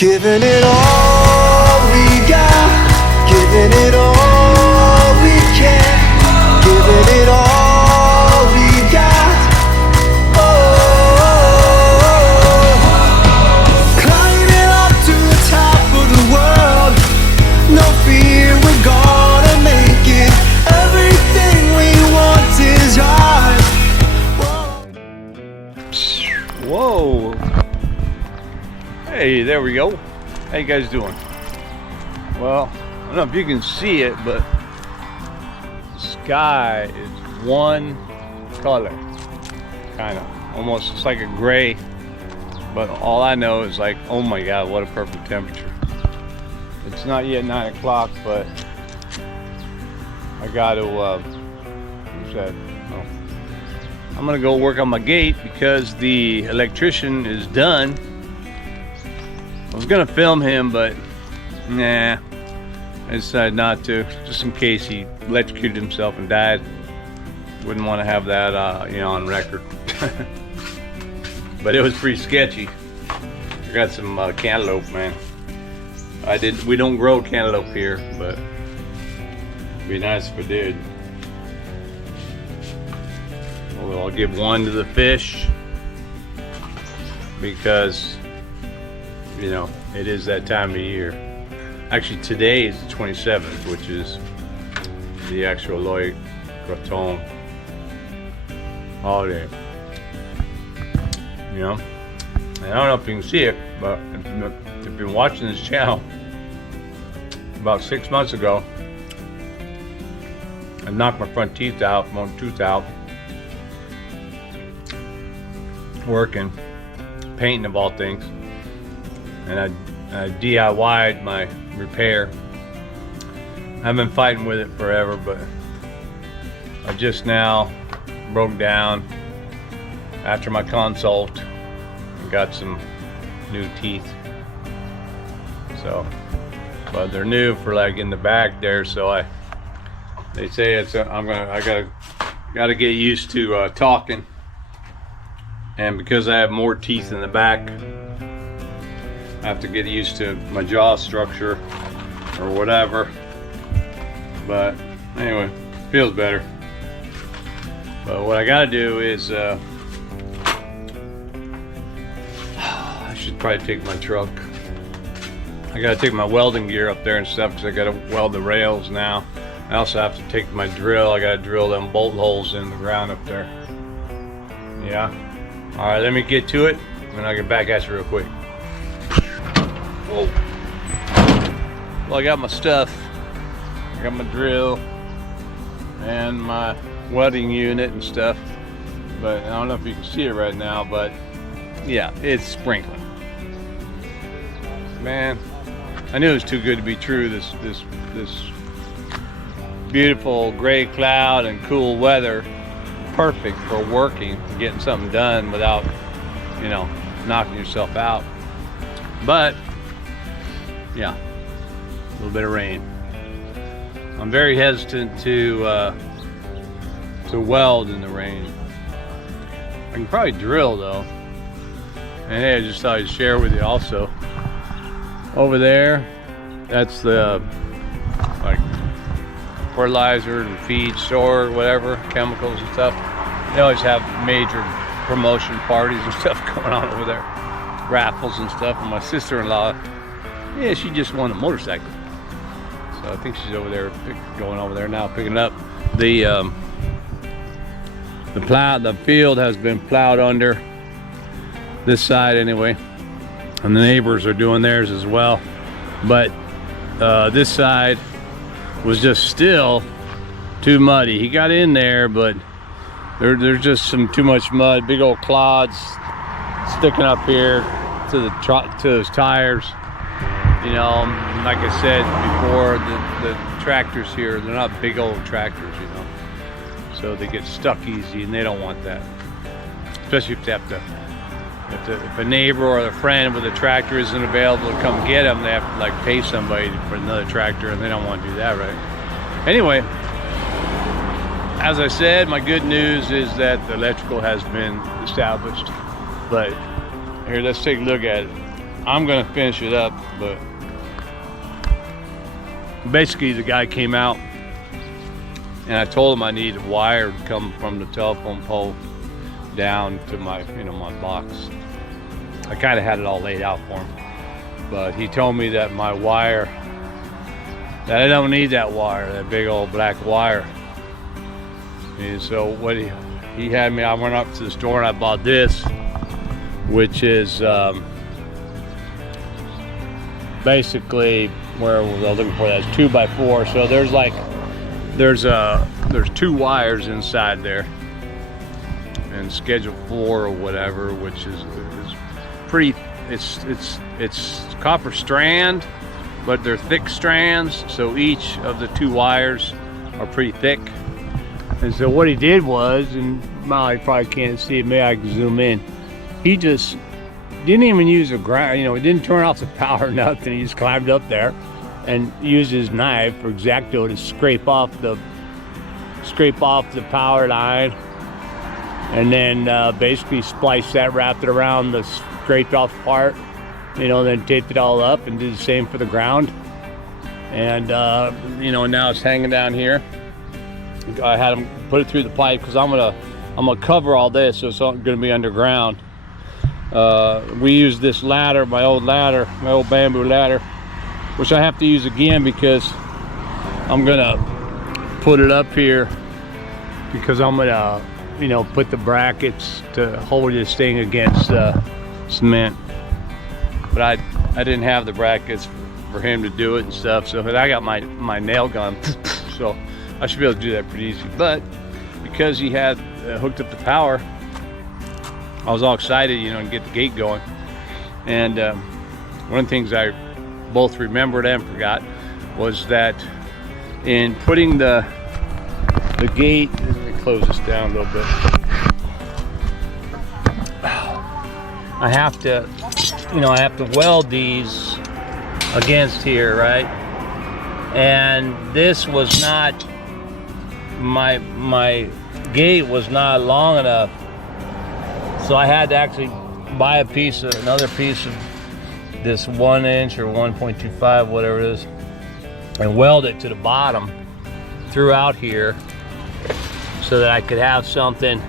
Giving it all we got, giving it all we can, giving it all we got. Oh, climbing up to the top of the world, no fear, we're gonna make it. Everything we want is ours. Whoa. Hey, there we go. How you guys doing? Well, I don't know if you can see it, but the sky is one color. Kind of. Almost, it's like a gray. But all I know is like, oh my God, what a perfect temperature. It's not yet 9 o'clock, but I got to, who's that? Oh. I'm gonna go work on my gate because the electrician is done. I was gonna film him, but nah, I decided not to, just in case he electrocuted himself and died. Wouldn't want to have that, you know, on record. But it was pretty sketchy. I got some cantaloupe, man. We don't grow cantaloupe here, but it'd be nice if we did. Well, I'll give one to the fish because, you know, it is that time of year. Actually, today is the 27th, which is the actual Loy Croton holiday. You know, and I don't know if you can see it, but if you've been watching this channel, about 6 months ago, I knocked my front teeth out, one tooth out, working, painting of all things. And I DIY'd my repair. I've been fighting with it forever, but I just now broke down after my consult and got some new teeth. So, but they're new for like in the back there. So they say it's I gotta get used to talking, and because I have more teeth in the back, I have to get used to my jaw structure or whatever. But anyway, feels better. But what I gotta do is I should probably take my truck. I gotta take my welding gear up there and stuff because I gotta weld the rails now. I also have to take my drill. I gotta drill them bolt holes in the ground up there. Yeah. All right, let me get to it and I'll get back at you real quick. Whoa. Well, I got my stuff. I got my drill and my welding unit and stuff, but I don't know if you can see it right now, but yeah, it's sprinkling. Man, I knew it was too good to be true. This beautiful gray cloud and cool weather, perfect for working, getting something done without, you know, knocking yourself out. But yeah, a little bit of rain. I'm very hesitant to weld in the rain. I can probably drill though. And hey, I just thought I'd share with you also. Over there, that's the like fertilizer and feed store, whatever, chemicals and stuff. They always have major promotion parties and stuff going on over there, raffles and stuff. And my sister-in-law, yeah, she just won a motorcycle, so I think she's over there going over there now picking up. The field has been plowed under, this side anyway, and the neighbors are doing theirs as well. But this side was just still too muddy. He got in there, but there's just too much mud, big old clods sticking up here to his tires. You know, like I said before, the tractors here, they're not big old tractors, you know, so they get stuck easy, and they don't want that. Especially if a neighbor or a friend with a tractor isn't available to come get them, they have to like pay somebody for another tractor, and they don't want to do that, right? Anyway, as I said, my good news is that the electrical has been established. But here, let's take a look at it. I'm gonna finish it up, but basically the guy came out and I told him I needed wire to come from the telephone pole down to my, my box. I kind of had it all laid out for him, but he told me that my wire, that I don't need that wire, that big old black wire. And so what he had me, I went up to the store and I bought this, which is basically, where was I looking for that? It's 2x4. So there's 2 wires inside there, and schedule 4 or whatever, which is pretty. It's copper strand, but they're thick strands. So each of the 2 wires are pretty thick. And so what he did was, and Molly probably can't see it, maybe I can zoom in. He just didn't even use a grind, he didn't turn off the power or nothing. He just climbed up there and used his knife or X-Acto to scrape off the power line, and then basically spliced that, wrapped it around the scraped off part, then taped it all up and did the same for the ground. And now it's hanging down here. I had him put it through the pipe because I'm gonna cover all this, so it's not gonna be underground. We use this ladder, my old bamboo ladder, which I have to use again because I'm gonna put it up here, because I'm gonna put the brackets to hold this thing against cement. But I didn't have the brackets for him to do it and stuff, so I got my nail gun, so I should be able to do that pretty easy. But because he had hooked up the power, I was all excited, to get the gate going. And one of the things I both remembered and forgot was that in putting the gate, let me close this down a little bit. I have to weld these against here, right? And this was not, my gate was not long enough, so I had to actually buy another piece of this 1 inch or 1.25, whatever it is, and weld it to the bottom throughout here, so that I could have something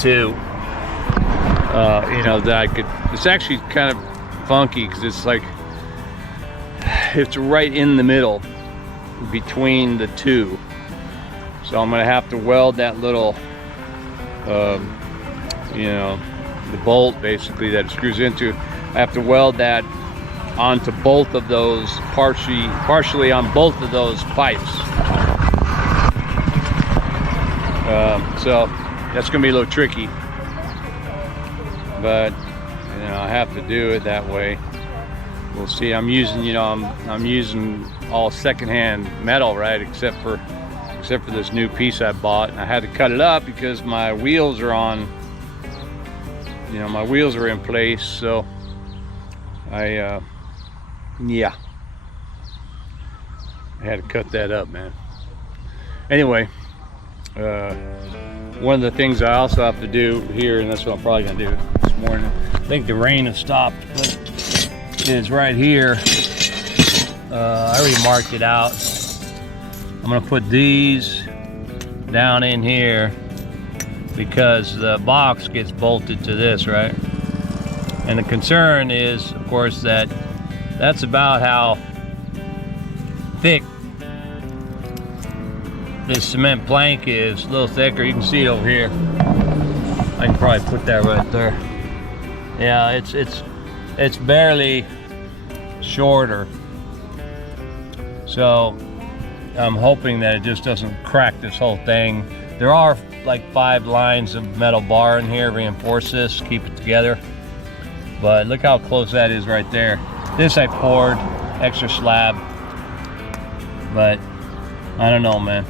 to, that I could. It's actually kind of funky because it's right in the middle between the 2. So I'm gonna have to weld that little, the bolt basically that it screws into. I have to weld that onto both of those, partially on both of those pipes. So that's gonna be a little tricky, but I have to do it that way. We'll see. I'm using, I'm using all secondhand metal, right? Except for this new piece I bought. I had to cut it up because my wheels are on, my wheels are in place. So I had to cut that up, man. Anyway, one of the things I also have to do here, and that's what I'm probably gonna do this morning. I think the rain has stopped, but it's right here. I already marked it out. I'm gonna put these down in here because the box gets bolted to this, right? And the concern is, of course, that's about how thick this cement plank is. A little thicker. You can see it over here. I can probably put that right there. Yeah, it's barely shorter. So I'm hoping that it just doesn't crack this whole thing. There are like 5 lines of metal bar in here, reinforce this, keep it together. But look how close that is right there. This I poured, extra slab. But I don't know, man.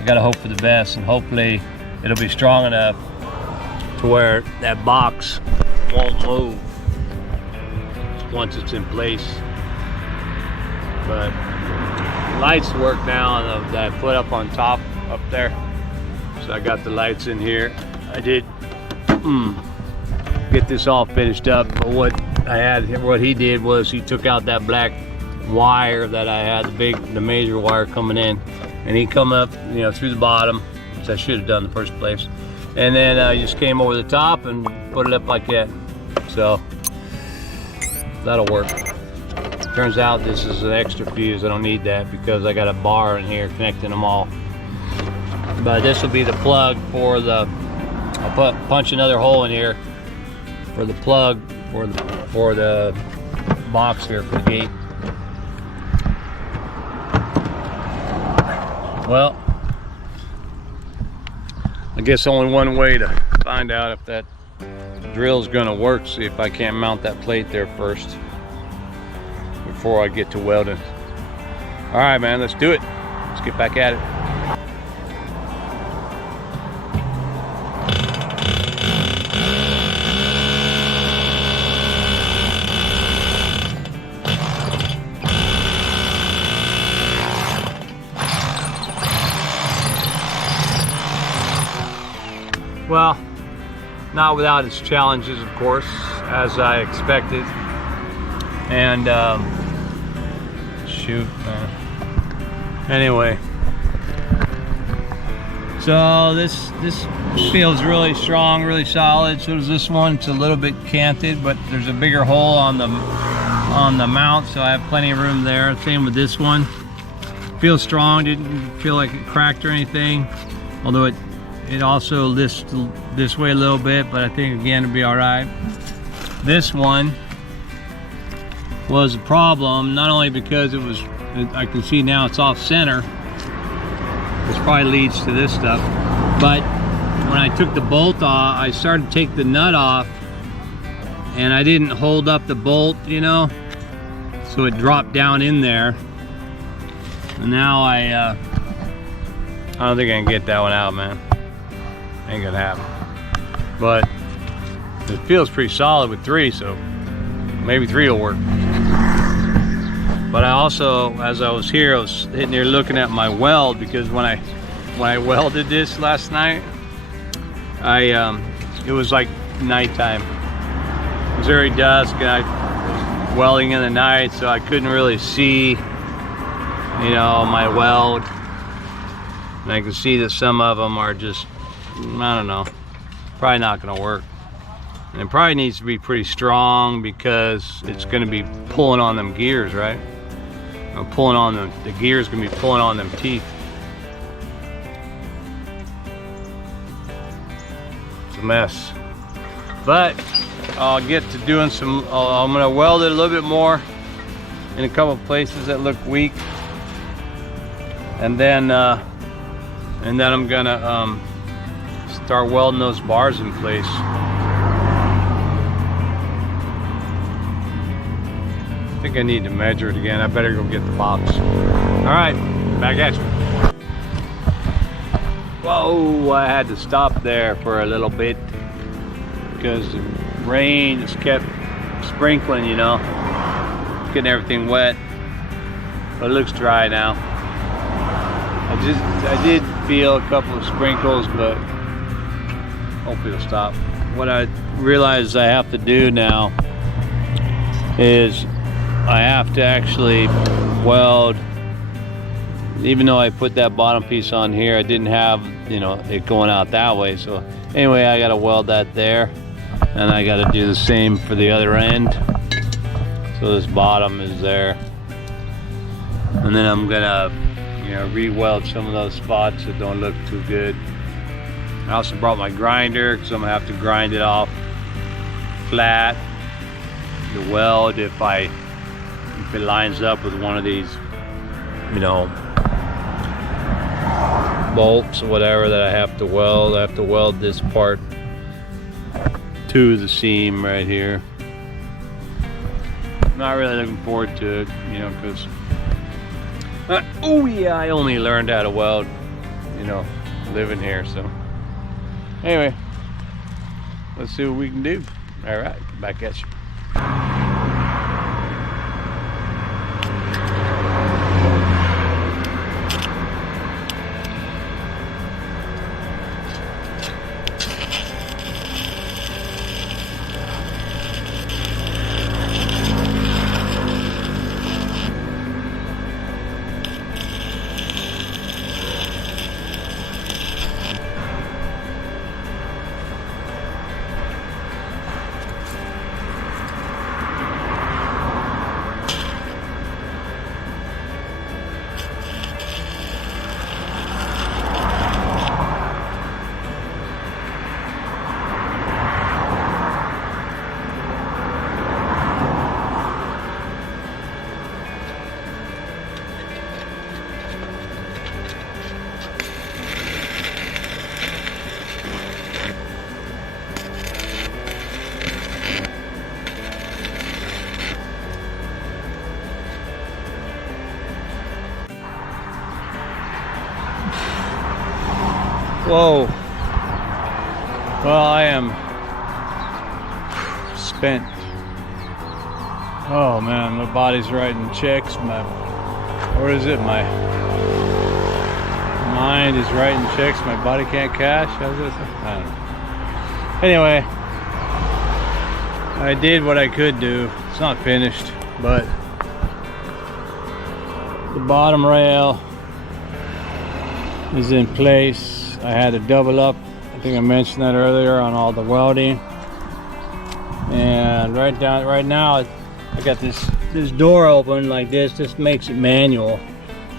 I gotta hope for the best, and hopefully it'll be strong enough to where that box won't move once it's in place. But lights work now that I put up on top up there. So I got the lights in here. I did get this all finished up, but what what he did was he took out that black wire that I had, the major wire coming in, and he come up, you know, through the bottom, which I should have done in the first place, and then I just came over the top and put it up like that. So that'll work. Turns out this is an extra fuse. I don't need that because I got a bar in here connecting them all. But this will be the plug for the, I'll punch another hole in here for the plug for the box here for the gate. Well, I guess only one way to find out if that drill is gonna work, see if I can't mount that plate there first before I get to welding. All right, man, let's do it. Let's get back at it. Well, not without its challenges, of course, as I expected. And shoot, man. Anyway, so this feels really strong, really solid. So does this one. It's a little bit canted, but there's a bigger hole on the mount, so I have plenty of room there. Same with this one. Feels strong. Didn't feel like it cracked or anything, although it also lifts this way a little bit, but I think again it'll be all right. This one was a problem, not only because I can see now it's off center, which probably leads to this stuff, but when I took the bolt off, I started to take the nut off and I didn't hold up the bolt, you know, so it dropped down in there. And now I don't think I can get that one out, man. Ain't gonna happen. But it feels pretty solid with 3, so maybe 3 will work. But I also, as I was here, I was hitting here looking at my weld, because when I welded this last night, it was like nighttime. It was very dusk, and I was welding in the night, so I couldn't really see, you know, my weld. And I can see that some of them are just, I don't know, probably not gonna work. And it probably needs to be pretty strong because it's gonna be pulling on them gears, right? Or pulling on the gears gonna be pulling on them teeth. It's a mess. But I'll get to doing some, I'm gonna weld it a little bit more in a couple of places that look weak. And then I'm gonna start welding those bars in place. I think I need to measure it again. I better go get the box. All right, back at you. Whoa, I had to stop there for a little bit because the rain just kept sprinkling, you know, getting everything wet. But it looks dry now. I did feel a couple of sprinkles, but hopefully it'll stop. What I realize I have to do now is I have to actually weld, even though I put that bottom piece on here, I didn't have, you know, it going out that way. So anyway, I got to weld that there, and I got to do the same for the other end. So this bottom is there, and then I'm gonna, you know, re-weld some of those spots that don't look too good. I also brought my grinder because I'm gonna have to grind it off flat, the weld, if it lines up with one of these, you know, bolts or whatever that I have to weld. I have to weld this part to the seam right here. Not really looking forward to it, you know, because oh yeah, I only learned how to weld, you know, living here. So anyway, let's see what we can do. All right, back at you. Whoa. Well, I am spent. Oh man, my body's writing checks. My my mind is writing checks. My body can't cash. How's this? I don't know. Anyway, I did what I could do. It's not finished, but the bottom rail is in place. I had to double up. I think I mentioned that earlier on all the welding. And right now I got this door open like this. Just makes it manual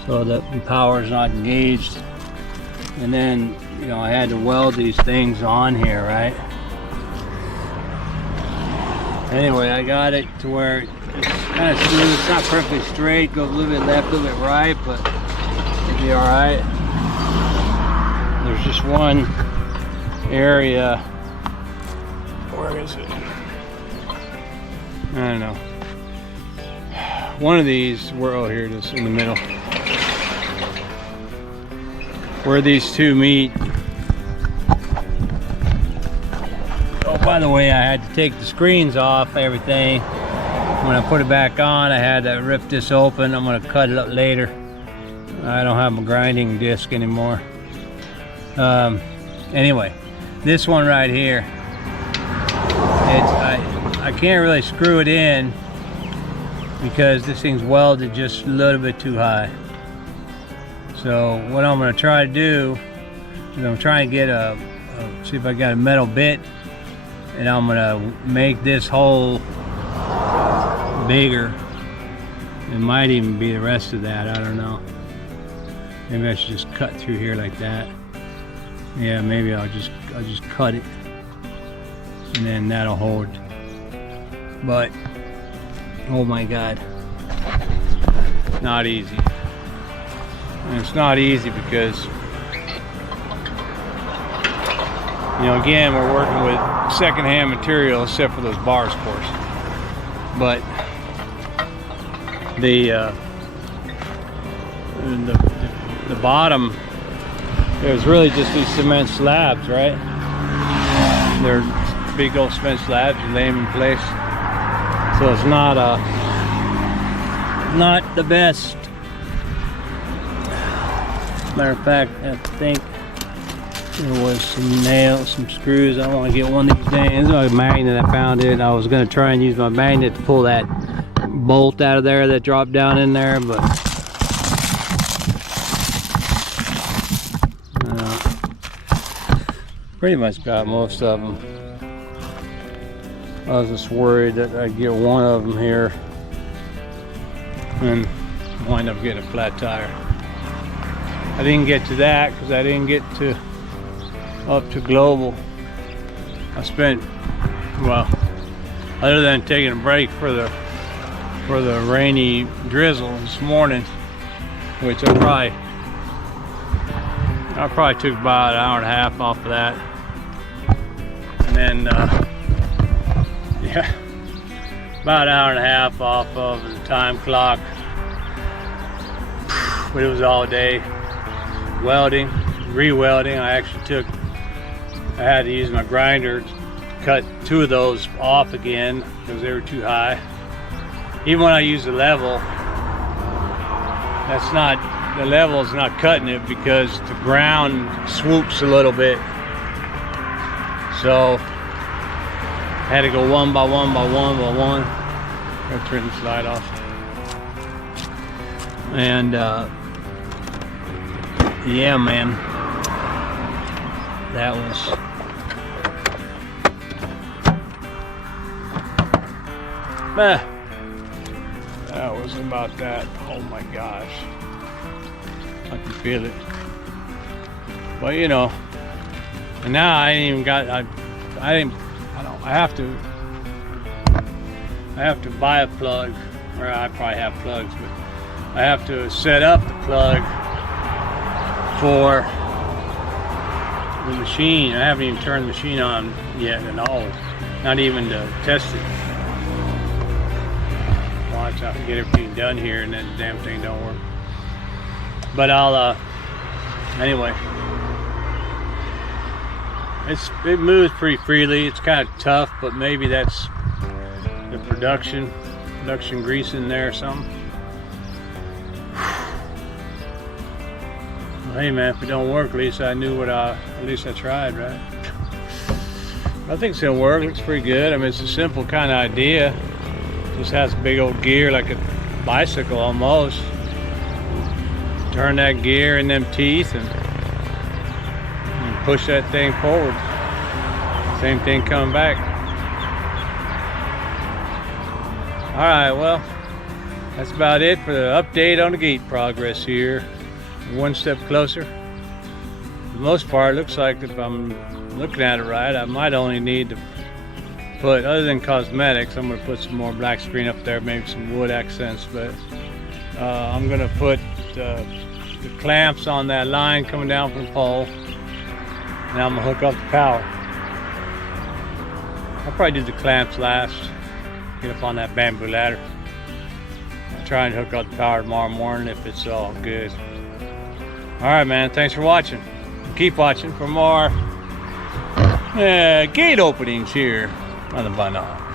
so that the power is not engaged. And then, you know, I had to weld these things on here, right? Anyway, I got it to where it's kind of smooth. It's not perfectly straight. Goes a little bit left, a little bit right, but it'll be all right. There's just one area. Where is it? I don't know. One of these, oh, here it is in the middle. Where these two meet. Oh, by the way, I had to take the screens off everything. When I put it back on, I had to rip this open. I'm gonna cut it up later. I don't have a grinding disc anymore. Anyway, this one right here, I can't really screw it in because this thing's welded just a little bit too high. So what I'm going to try to do is I'm trying to get see if I got a metal bit, and I'm going to make this hole bigger. It might even be the rest of that, I don't know. Maybe I should just cut through here like that. Yeah, maybe I'll just cut it, and then that'll hold. But oh my God, not easy. And it's not easy because, you know, again, we're working with secondhand material, except for those bars, of course. But the bottom, it was really just these cement slabs, right? They're big old cement slabs. You lay them in place. So it's not the best. Matter of fact, I think there was some nails, some screws. I want to get one of these things. A magnet, I found it. I was going to try and use my magnet to pull that bolt out of there that dropped down in there, but pretty much got most of them. I was just worried that I'd get one of them here and wind up getting a flat tire. I didn't get to that because I didn't get up to global. I spent, well, other than taking a break for the rainy drizzle this morning, which I probably took about an hour and a half off of that, and then yeah, about an hour and a half off of the time clock. But it was all day welding, re-welding. I had to use my grinder to cut two of those off again because they were too high. Even when I use the level, the level is not cutting it because the ground swoops a little bit. So I had to go one by one by one by one. I'll turn the slide off. And yeah, man, that was about that. Oh my gosh, I can feel it. But you know, and now I ain't even got. I have to buy a plug, or I probably have plugs, but I have to set up the plug for the machine. I haven't even turned the machine on yet at all, not even to test it. Watch, I can get everything done here and then the damn thing don't work. But I'll anyway, It moves pretty freely. It's kind of tough, but maybe that's the production grease in there or something. Well, hey man, if it don't work, at least I knew at least I tried, right? I think it's gonna work. Looks pretty good. I mean, it's a simple kind of idea. Just has a big old gear like a bicycle almost. Turn that gear in them teeth and push that thing forward. Same thing coming back. All right, well, that's about it for the update on the gate progress here. One step closer. For the most part, it looks like if I'm looking at it right, I might only need to put, other than cosmetics, I'm going to put some more black screen up there, maybe some wood accents, but I'm going to put the clamps on that line coming down from the pole. Now I'm going to hook up the power. I'll probably do the clamps last. Get up on that bamboo ladder. I'll try and hook up the power tomorrow morning if it's all good. Alright man, thanks for watching. Keep watching for more gate openings here on the Banana.